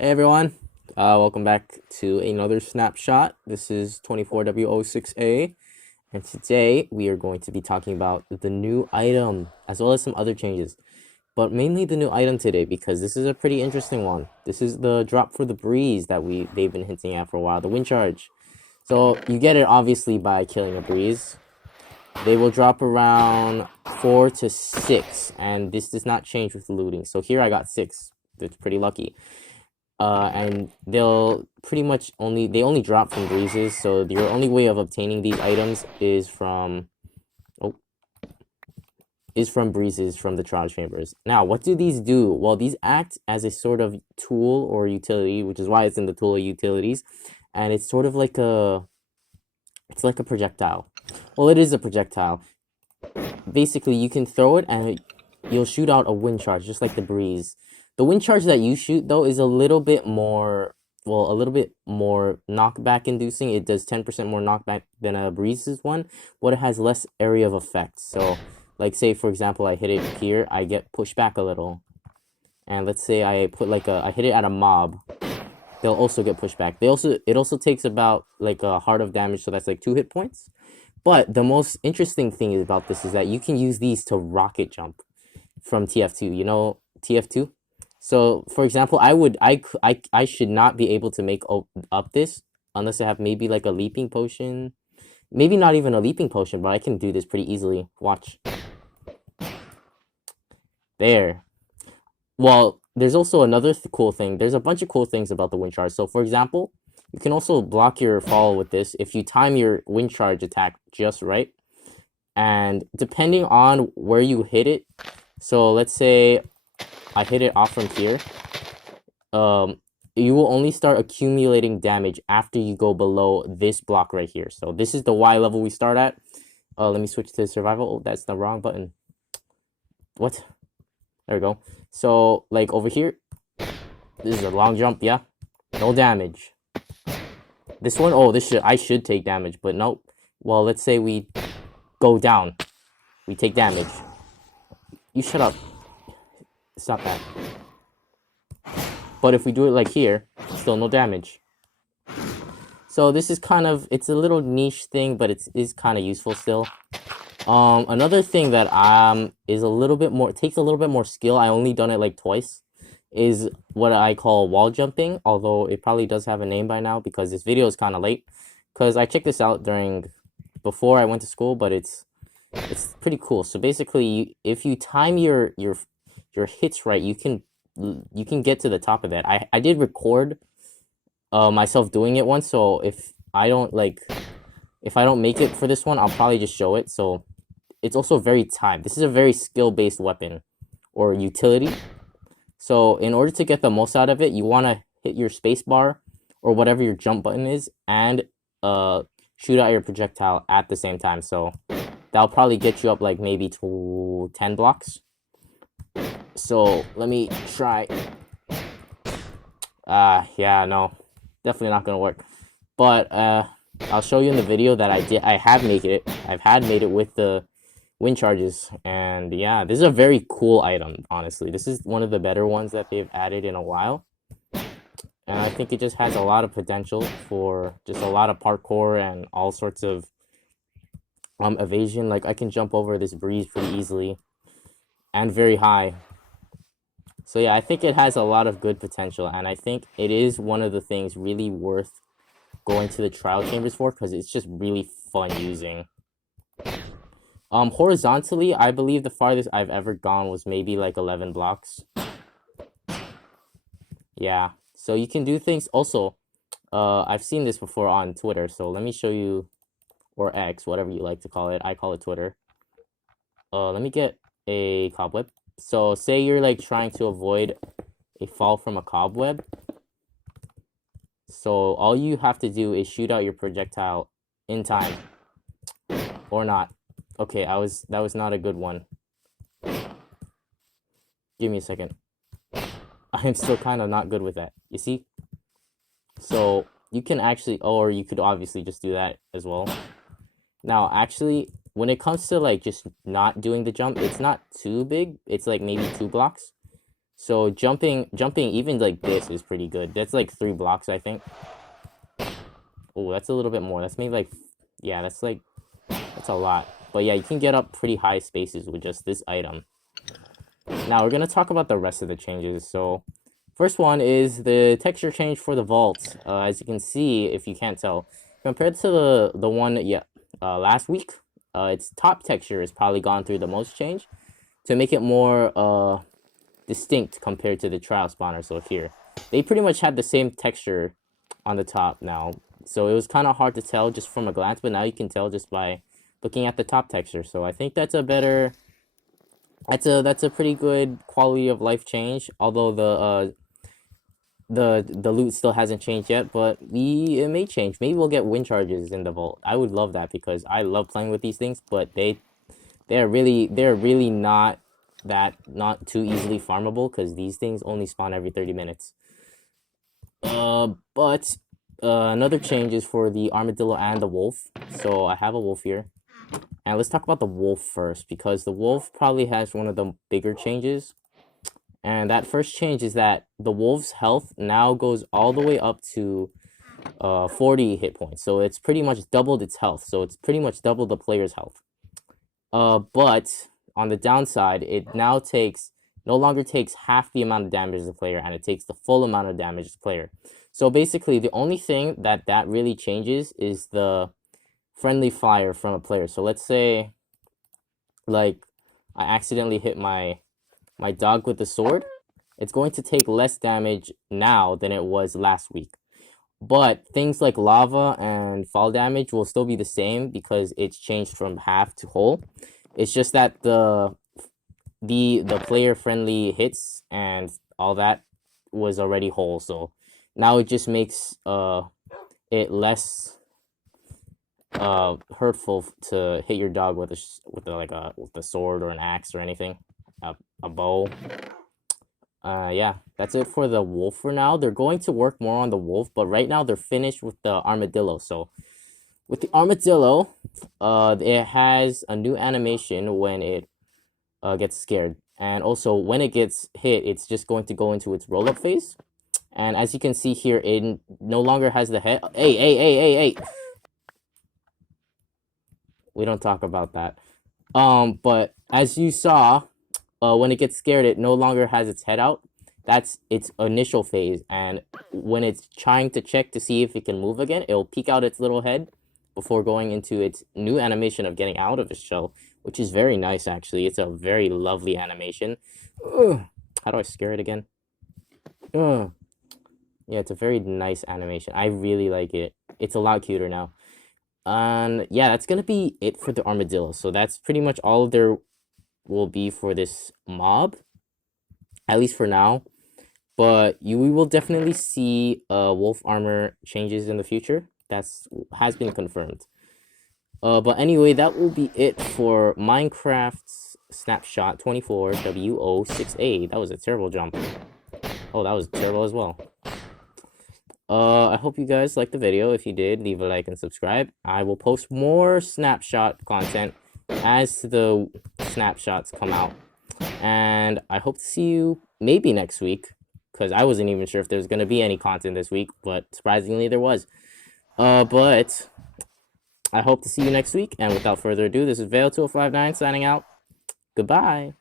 Hey everyone, welcome back to another snapshot. This is 24W06A, and today we are going to be talking about the new item as well as some other changes, but mainly the new item today because this is a pretty interesting one. This is the drop for the breeze that they've been hinting at for a while, the wind charge. So you get it obviously by killing a breeze. They will drop around 4 to 6, and this does not change with looting. So here I got 6. It's pretty lucky. And they'll pretty much only drop from breezes, so your only way of obtaining these items is from breezes from the trial chambers. Now, what do these do? Well, these act as a sort of tool or utility, which is why it's in the tool of utilities, and it's sort of like a projectile. Well, it is a projectile. Basically, you can throw it and you'll shoot out a wind charge, just like the breeze. The wind charge that you shoot, though, is a little bit more, well, a little bit more knockback inducing. It does 10% more knockback than a breeze's one, but it has less area of effect. So, like, say, for example, I hit it here, I get pushed back a little. And let's say I hit it at a mob, they'll also get pushed back. It also takes about, like, a heart of damage, so that's, like, 2 hit points. But the most interesting thing about this is that you can use these to rocket jump from TF2. You know TF2? So, for example, I should not be able to make up this unless I have maybe like a leaping potion. Maybe not even a leaping potion, but I can do this pretty easily. Watch. There. Well, there's also another cool thing. There's a bunch of cool things about the wind charge. So, for example, you can also block your fall with this if you time your wind charge attack just right. And depending on where you hit it, so let's say I hit it off from here, you will only start accumulating damage after you go below this block right here. So this is the Y level we start at. Let me switch to survival. Oh, that's the wrong button. What? There we go. So, like, over here, this is a long jump, yeah? No damage. This one, oh, I should take damage, but nope. Well, let's say we go down. We take damage. You shut up. Stop that. But if we do it like here, still no damage. So this is kind of, it's a little niche thing, but it is kind of useful still. Another thing that is a little bit more, takes a little bit more skill, I only done it like twice, is what I call wall jumping, although it probably does have a name by now because this video is kind of late. Because I checked this out before I went to school, but it's pretty cool. So basically, if you time your hits right, you can get to the top of that. I did record myself doing it once, so if I don't make it for this one, I'll probably just show it. So it's also very timed. This is a very skill-based weapon or utility. So in order to get the most out of it, you want to hit your space bar or whatever your jump button is and shoot out your projectile at the same time. So that'll probably get you up like maybe to 10 blocks. So let me try. Yeah, no, definitely not gonna work. But I'll show you in the video that I've had made it with the wind charges, and yeah, this is a very cool item. Honestly, this is one of the better ones that they've added in a while, and I think it just has a lot of potential for just a lot of parkour and all sorts of evasion. Like, I can jump over this breeze pretty easily and very high. So yeah, I think it has a lot of good potential, and I think it is one of the things really worth going to the trial chambers for because it's just really fun using. Horizontally, I believe the farthest I've ever gone was maybe like 11 blocks. Yeah, so you can do things also. I've seen this before on Twitter, so let me show you, or X, whatever you like to call it. I call it Twitter. Let me get a cobweb. So say you're like trying to avoid a fall from a cobweb. So all you have to do is shoot out your projectile in time. Or not. Okay, that was not a good one. Give me a second. I am still kind of not good with that. You see? So you can actually, or you could obviously just do that as well. Now, actually, when it comes to like just not doing the jump, it's not too big. It's like maybe 2 blocks. So jumping even like this is pretty good. That's like 3 blocks, I think. Oh, that's a little bit more. That's maybe like, yeah, that's a lot. But yeah, you can get up pretty high spaces with just this item. Now we're gonna talk about the rest of the changes. So first one is the texture change for the vault. As you can see, if you can't tell, compared to the one last week, its top texture has probably gone through the most change to make it more distinct compared to the trial spawner. So here, they pretty much had the same texture on the top now. So it was kind of hard to tell just from a glance, but now you can tell just by looking at the top texture. So I think that's a better, that's a pretty good quality of life change. Although the loot still hasn't changed yet, but it may change. Maybe we'll get wind charges in the vault. I would love that because I love playing with these things, but they're really not too easily farmable because these things only spawn every 30 minutes. But another change is for the armadillo and the wolf. So I have a wolf here. And let's talk about the wolf first, because the wolf probably has one of the bigger changes. And that first change is that the wolf's health now goes all the way up to 40 hit points. So it's pretty much doubled its health. So it's pretty much double the player's health. But on the downside, it now no longer takes half the amount of damage as a player, and it takes the full amount of damage as a player. So basically, the only thing that really changes is the friendly fire from a player. So let's say, like, I accidentally hit my dog with the sword. It's going to take less damage now than it was last week. But things like lava and fall damage will still be the same because it's changed from half to whole. It's just that the player friendly hits and all that was already whole. So now it just makes it less hurtful to hit your dog with a sword or an axe or anything, a bow. Yeah, that's it for the wolf for now. They're going to work more on the wolf, but right now they're finished with the armadillo. So with the armadillo, it has a new animation when it gets scared, and also when it gets hit, it's just going to go into its roll-up phase. And as you can see here, it no longer has the head. Hey! We don't talk about that. But as you saw, when it gets scared, it no longer has its head out. That's its initial phase, and when it's trying to check to see if it can move again, it'll peek out its little head before going into its new animation of getting out of its shell, which is very nice, actually. It's a very lovely animation. Ugh. How do I scare it again? Ugh. Yeah, it's a very nice animation. I really like it. It's a lot cuter now. And yeah, that's gonna be it for the armadillo. So that's pretty much all there will be for this mob, at least for now. But we will definitely see wolf armor changes in the future. Has been confirmed. But anyway, that will be it for Minecraft's Snapshot 24 W06A. That was a terrible jump. Oh, that was terrible as well. I hope you guys liked the video. If you did, leave a like and subscribe. I will post more Snapshot content as the snapshots come out. And I hope to see you maybe next week, because I wasn't even sure if there was going to be any content this week, but surprisingly there was. But I hope to see you next week, and without further ado, this is Veil2059 signing out. Goodbye.